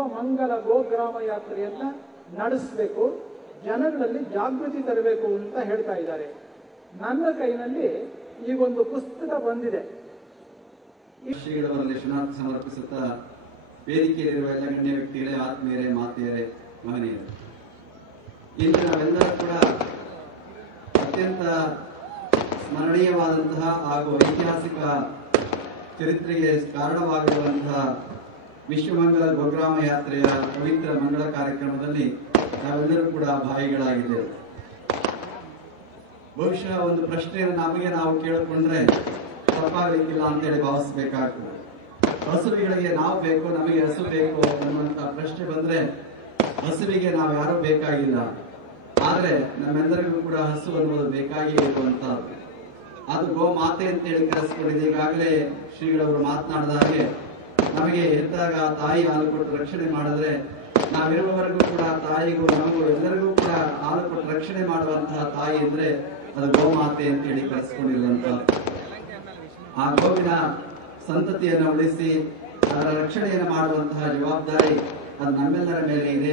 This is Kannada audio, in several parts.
ವಿಶ್ವಮಂಗಲ ಗೋಗ್ರಾಮ ಯಾತ್ರೆಯನ್ನ ನಡೆಸಬೇಕು, ಜನಗಳಲ್ಲಿ ಜಾಗೃತಿ ತರಬೇಕು ಅಂತ ಹೇಳ್ತಾ ಇದ್ದಾರೆ. ನನ್ನ ಕೈನಲ್ಲಿ ಈ ಒಂದು ಪುಸ್ತಕ ಬಂದಿದೆ. ಶ್ರೀಗಳವರಲ್ಲಿ ಶರಣಾರ್ಥಿ ಸಮರ್ಪಿಸುತ್ತಾ ವೇದಿಕೆಯಲ್ಲಿರುವ ಎಲ್ಲ ಗಣ್ಯ ವ್ಯಕ್ತಿಗಳೇ, ಆತ್ಮೀಯರೇ, ಮಾತೆಯರೇ, ಮಹನೀಯರೇ, ಇಂದು ನಾವೆಲ್ಲರೂ ಕೂಡ ಅತ್ಯಂತ ಸ್ಮರಣೀಯವಾದಂತಹ ಹಾಗೂ ಐತಿಹಾಸಿಕ ಚರಿತ್ರೆಗೆ ಕಾರಣವಾಗಿರುವಂತಹ ವಿಶ್ವಮಂಗಲ ಗೋಗ್ರಾಮ ಯಾತ್ರೆಯ ಪವಿತ್ರ ಮಂಗಳ ಕಾರ್ಯಕ್ರಮದಲ್ಲಿ ನಾವೆಲ್ಲರೂ ಕೂಡ ಭಾಗಿಗಳಾಗಿದ್ದೇವೆ. ಬಹುಶಃ ಒಂದು ಪ್ರಶ್ನೆಯನ್ನು ನಾವು ಕೇಳಿಕೊಂಡ್ರೆ ತಪ್ಪಾಗಲಿಕ್ಕಿಲ್ಲ ಅಂತೇಳಿ ಭಾವಿಸಬೇಕಾಗ್ತದೆ. ಹಸುವಿಗಳಿಗೆ ನಾವು ಬೇಕು, ನಮಗೆ ಹಸು ಬೇಕು ಅನ್ನುವಂತ ಪ್ರಶ್ನೆ ಬಂದ್ರೆ ಹಸುವಿಗೆ ನಾವು ಯಾರೂ ಬೇಕಾಗಿಲ್ಲ, ಆದ್ರೆ ನಮ್ಮೆಲ್ಲರಿಗೂ ಕೂಡ ಹಸು ಅನ್ನುವುದು ಬೇಕಾಗಿಯೇ ಇರುವಂತಹದ್ದು. ಅದು ಗೋ ಮಾತೆ ಅಂತೇಳಿ ಕರೆಸಿಕೊಂಡಿದೆ. ಈಗಾಗಲೇ ಶ್ರೀಗಳವರು ಮಾತನಾಡಿದ ಹಾಗೆ ನಮಗೆ ಹೆತ್ತಾಗ ತಾಯಿ ಹಾಲು ಕೊಟ್ಟು ರಕ್ಷಣೆ ಮಾಡಿದ್ರೆ ನಾವಿರುವವರೆಗೂ ಕೂಡ ತಾಯಿಗೂ ನಮಗೂ ಎಲ್ಲರಿಗೂ ಕೂಡ ಹಾಲು ಕೊಟ್ಟು ರಕ್ಷಣೆ ಮಾಡುವಂತಹ ತಾಯಿ ಅಂದ್ರೆ ಅದು ಗೋಮಾತೆ ಅಂತೇಳಿ ಕರೆಸಿಕೊಂಡಿರುವಂತಹ ಆ ಗೋವಿನ ಸಂತತಿಯನ್ನು ಉಳಿಸಿ ಅದರ ರಕ್ಷಣೆಯನ್ನು ಮಾಡುವಂತಹ ಜವಾಬ್ದಾರಿ ಅದು ನಮ್ಮೆಲ್ಲರ ಮೇಲೆ ಇದೆ.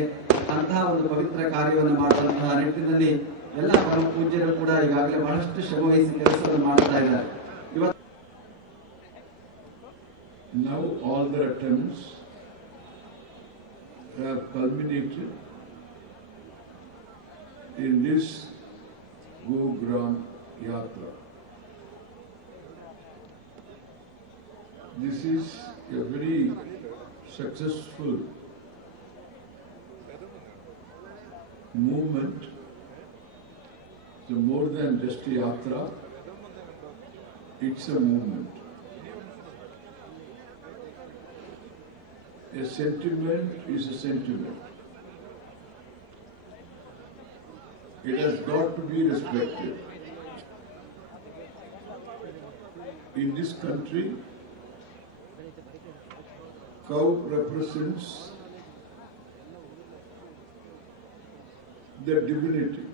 ಅಂತಹ ಒಂದು ಪವಿತ್ರ ಕಾರ್ಯವನ್ನು ಮಾಡುವಂತಹ ನಿಟ್ಟಿನಲ್ಲಿ ಎಲ್ಲ ಪರಮ ಪೂಜ್ಯರು ಕೂಡ ಈಗಾಗಲೇ ಬಹಳಷ್ಟು ಶ್ರಮವಹಿಸಿ ಕೆಲಸವನ್ನು ಮಾಡ್ತಾ ಇದ್ದಾರೆ. Now all the attempts have culminated in this Gogram Yatra. This is a very successful movement. So more than just a yatra, it's a movement. A sentiment is a sentiment. It has got to be respected. In this country, cow represents the divinity.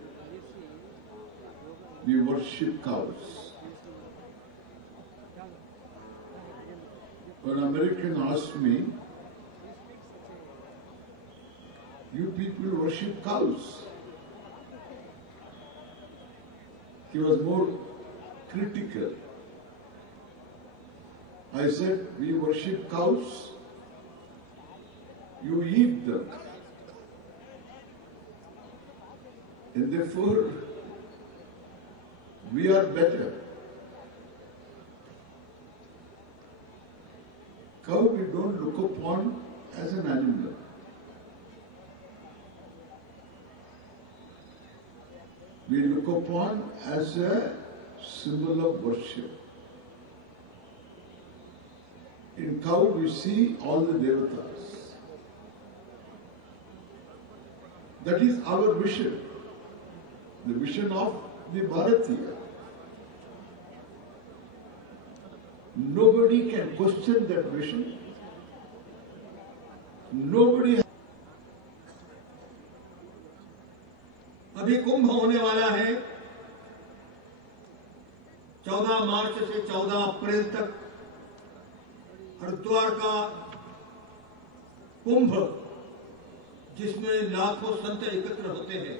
We worship cows. When an American asked me, you people worship cows. He was more critical. I said, we worship cows, you eat them. And therefore, we are better. Cow we don't look upon as an animal. We look upon as a symbol of worship. In cow we see all the devatas. That is our vision, the vision of the Bharatiya. Nobody can question that vision. Nobody. अभी कुंभ होने वाला है 14 मार्च से 14 अप्रैल तक हरिद्वार का कुंभ, जिसमें लाखों संत एकत्र होते हैं।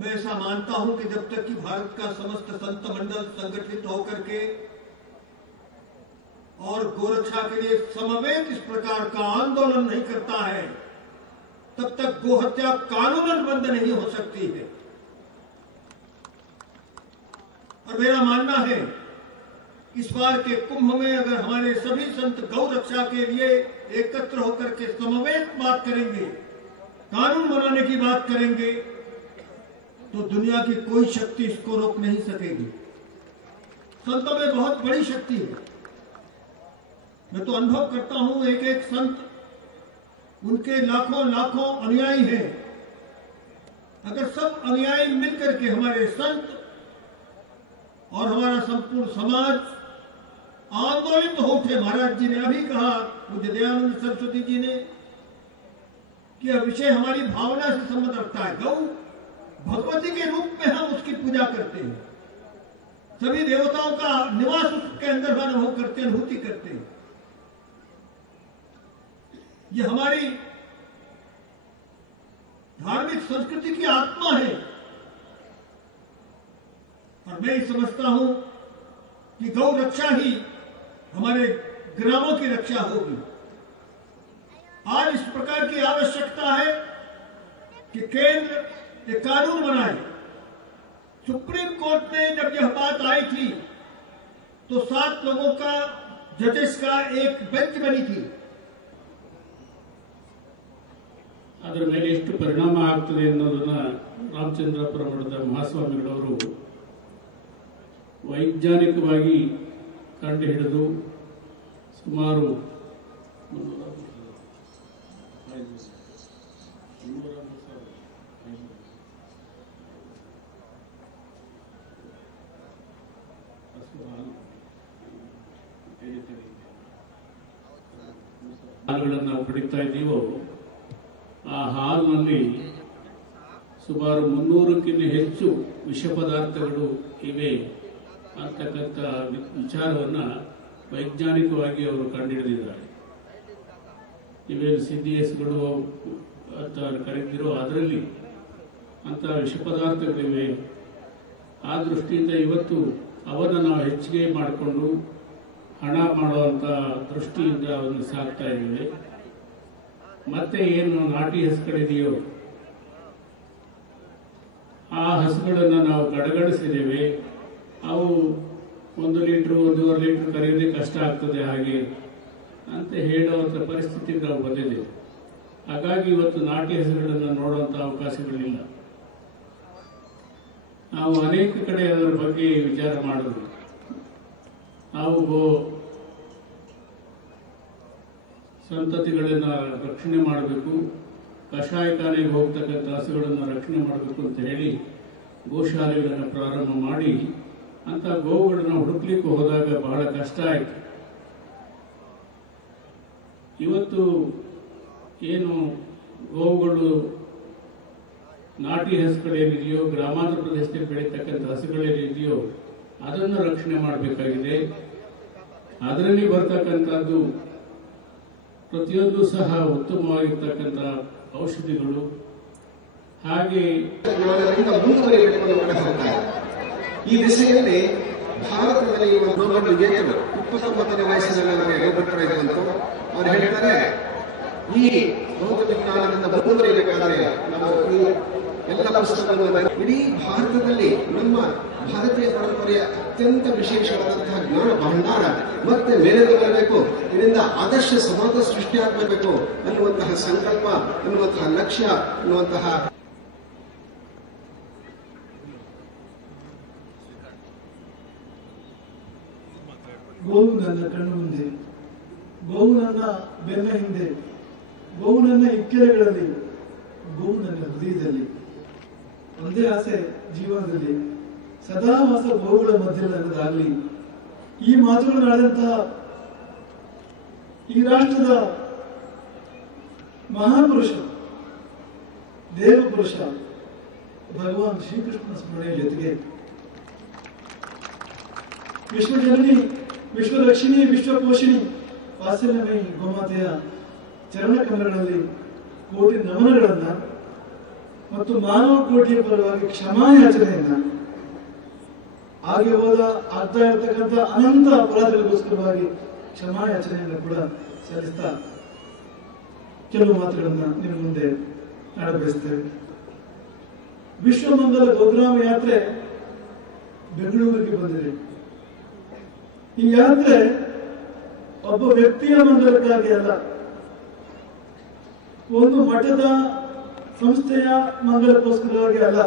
मैं ऐसा मानता हूं कि जब तक कि भारत का समस्त संत मंडल संगठित होकर के और गोरक्षा के लिए समवेत इस प्रकार का आंदोलन नहीं करता है, तब तक गोहत्या कानूनन बंद नहीं हो सकती है। और मेरा मानना है इस बार के कुंभ में अगर हमारे सभी संत गौ रक्षा के लिए एकत्र होकर के समवेत बात करेंगे, कानून बनाने की बात करेंगे, तो दुनिया की कोई शक्ति इसको रोक नहीं सकेगी। संतों में बहुत बड़ी शक्ति है। मैं तो अनुभव करता हूं, एक एक संत, उनके लाखों लाखों अनुयायी हैं। अगर सब अनुयायी मिलकर के हमारे संत और हमारा संपूर्ण समाज आंदोलित हो उठे, महाराज जी ने अभी कहा, मुझे दयानंद सरस्वती जी ने, कि यह विषय हमारी भावना से संबंध रखता है। गौ भगवती के रूप में हम उसकी पूजा करते हैं, सभी देवताओं का निवास उसके अंदर हम करते, अनुभूति करते हैं। ये हमारी धार्मिक संस्कृति की आत्मा है। और मैं समझता हूं कि गौ रक्षा ही हमारे ग्रामों की रक्षा होगी। आज इस प्रकार की आवश्यकता है कि केंद्र एक कानून बनाए। सुप्रीम कोर्ट में जब यह बात आई थी तो 7 लोगों का जजेस का एक बेंच बनी थी। ಅದರ ಮೇಲೆ ಎಷ್ಟು ಪರಿಣಾಮ ಆಗ್ತದೆ ಅನ್ನೋದನ್ನ ರಾಮಚಂದ್ರಾಪುರ ಮಠದ ಮಹಾಸ್ವಾಮಿಗಳವರು ವೈಜ್ಞಾನಿಕವಾಗಿ ಕಂಡುಹಿಡಿದು ಸುಮಾರು 300 ಹಾಲುಗಳನ್ನು ನಾವು ಪಡಿತಾ ಇದ್ದೀವೋ ಆ ಹಾಲಿನಲ್ಲಿ ಸುಮಾರು 300ಕ್ಕಿಂತ ಹೆಚ್ಚು ವಿಷ ಪದಾರ್ಥಗಳು ಇವೆ ಅಂತಕ್ಕಂಥ ವಿಚಾರವನ್ನು ವೈಜ್ಞಾನಿಕವಾಗಿ ಅವರು ಕಂಡುಹಿಡಿದಿದ್ದಾರೆ. ಇವೇನು CDSಗಳು ಅಂತ ಕರೆದಿರೋ ಅದರಲ್ಲಿ ಅಂತ ವಿಷ ಪದಾರ್ಥಗಳಿವೆ. ಆ ದೃಷ್ಟಿಯಿಂದ ಇವತ್ತು ಅವನ್ನು ನಾವು ಹೆಚ್ಚಿಗೆ ಮಾಡಿಕೊಂಡು ಹಣ ಮಾಡುವಂಥ ದೃಷ್ಟಿಯಿಂದ ಅವನ್ನು ಸಾಕ್ತಾ ಇದ್ದೇವೆ. ಮತ್ತೆ ಏನು ನಾಟಿ ಹಸುಗಳಿದೆಯೋ ಆ ಹಸುಗಳನ್ನು ನಾವು ಕಡೆಗಣಿಸಿದ್ದೇವೆ. ಅವು 1 ಲೀಟ್ರು 1.5 ಲೀಟ್ರ್ ಕರೆಯೋದೇ ಕಷ್ಟ ಆಗ್ತದೆ ಹಾಗೆ ಅಂತ ಹೇಳುವಂಥ ಪರಿಸ್ಥಿತಿಗೆ ನಾವು ಬಂದಿದ್ದೇವೆ. ಹಾಗಾಗಿ ಇವತ್ತು ನಾಟಿ ಹಸುಗಳನ್ನು ನೋಡುವಂಥ ಅವಕಾಶಗಳಿಲ್ಲ. ನಾವು ಅನೇಕ ಕಡೆ ಅದರ ಬಗ್ಗೆ ವಿಚಾರ ಮಾಡಿದ್ವಿ. ನಾವು ಸಂತತಿಗಳನ್ನು ರಕ್ಷಣೆ ಮಾಡಬೇಕು, ಕಷಾಯಖಾನೆಗೆ ಹೋಗ್ತಕ್ಕಂಥ ಹಸುಗಳನ್ನು ರಕ್ಷಣೆ ಮಾಡಬೇಕು ಅಂತ ಹೇಳಿ ಗೋಶಾಲೆಗಳನ್ನು ಪ್ರಾರಂಭ ಮಾಡಿ ಅಂತ ಗೋವುಗಳನ್ನು ಹುಡುಕ್ಲಿಕ್ಕೆ ಹೋದಾಗ ಬಹಳ ಕಷ್ಟ ಆಯಿತು. ಇವತ್ತು ಏನು ಗೋವುಗಳು ನಾಟಿ ಹಸುಗಳೇನಿದೆಯೋ, ಗ್ರಾಮಾಂತರ ಪ್ರದೇಶದಲ್ಲಿ ಬೆಳೀತಕ್ಕಂಥ ಹಸುಗಳೇನಿದೆಯೋ ಅದನ್ನು ರಕ್ಷಣೆ ಮಾಡಬೇಕಾಗಿದೆ. ಅದರಲ್ಲಿ ಬರ್ತಕ್ಕಂಥದ್ದು ಪ್ರತಿಯೊಂದು ಸಹ ಉತ್ತಮವಾಗಿರ್ತಕ್ಕಂಥ ಔಷಧಿಗಳು. ಹಾಗೆ ಈ ದಿಸೆಯಲ್ಲಿ ಭಾರತದಲ್ಲಿ 29ನೇ ವಯಸ್ಸಿನಲ್ಲಿ ನಮಗೆ ಡಾಕ್ಟರ್ ಇದ್ದಂತು ಅವ್ರು ಹೇಳ್ತಾರೆ, ಈ ಭೌತ ವಿಜ್ಞಾನದಿಂದ ಮುಂದುವರಿಯಬೇಕಾದ್ರೆ ನಾವು ಈ ಎಲ್ಲ ಪುಸ್ತಕಗಳನ್ನು ಇಡೀ ಭಾರತದಲ್ಲಿ ನಮ್ಮ ಭಾರತೀಯ ಪರಂಪರೆಯ ಅತ್ಯಂತ ವಿಶೇಷವಾದಂತಹ ಜ್ಞಾನ ಭಂಡಾರ ಮತ್ತೆ ಮೇಲೆದ್ದು ಬರಬೇಕು, ಇದರಿಂದ ಆದರ್ಶ ಸಮಾಜ ಸೃಷ್ಟಿಯಾಗಬೇಕು ಅನ್ನುವಂತಹ ಸಂಕಲ್ಪ, ಅನ್ನುವಂತಹ ಲಕ್ಷ್ಯ, ಅನ್ನುವಂತಹ ಗೋವು ನನ್ನ ಕಣ್ಣು ಮುಂದೆ, ಗೋವು ನನ್ನ ಬೆನ್ನ ಹಿಂದೆ, ಗೋವು ನನ್ನ ಇಕ್ಕೆಲೆಗಳಲ್ಲಿ, ಗೋವು ನನ್ನ ಹೃದಯದಲ್ಲಿ. ಒಂದೇ ಆಸೆ ಜೀವನದಲ್ಲಿ, ಸದಾ ವಾಸ ಗೋವುಗಳ ಮಧ್ಯೆ ನನ್ನದಾಗಲಿ. ಈ ಮಾತುಗಳನ್ನಾದಂತಹ ಈ ರಾಷ್ಟ್ರದ ಮಹಾಪುರುಷ, ದೇವಪುರುಷ ಭಗವಾನ್ ಶ್ರೀಕೃಷ್ಣನ ಸ್ಮರಣೆಯ ಜೊತೆಗೆ ವಿಶ್ವಜನನಿ, ವಿಶ್ವರಕ್ಷಿಣಿ, ವಿಶ್ವಪೋಷಿಣಿ ವಾತ್ಸಲ್ಯಮಯಿ ಗೋಮಾತೆಯ ಚರಣ ಕಮಲಗಳಲ್ಲಿ ಕೋಟಿ ನಮನಗಳನ್ನ ಮತ್ತು ಮಾನವ ಕೋಟಿಯ ಪರವಾಗಿ ಕ್ಷಮಾಯಾಚನೆಯನ್ನ, ಹಾಗೆ ಹೋದ ಆಗ್ತಾ ಇರತಕ್ಕಂಥ ಅನಂತ ಅಪರಾಧಗಳಿಗೋಸ್ಕರವಾಗಿ ಕ್ಷಮಾಯಾಚನೆಯನ್ನು ಕೂಡ ಸಲ್ಲಿಸ್ತಾ ಕೆಲವು ಮಾತುಗಳನ್ನ ನಿಮ್ಮ ಮುಂದೆ ಆಡಬಯಸ್ತೇವೆ. ವಿಶ್ವಮಂಗಲ ಗೋಗ್ರಾಮ ಯಾತ್ರೆ ಬೆಂಗಳೂರಿಗೆ ಬಂದಿದೆ. ಈ ಯಾತ್ರೆ ಒಬ್ಬ ವ್ಯಕ್ತಿಯ ಮಂಗಲಕ್ಕಾಗಿ ಅಲ್ಲ, ಒಂದು ಮಠದ ಸಂಸ್ಥೆಯ ಮಂಗಲಕ್ಕೋಸ್ಕರವಾಗಿ ಅಲ್ಲ,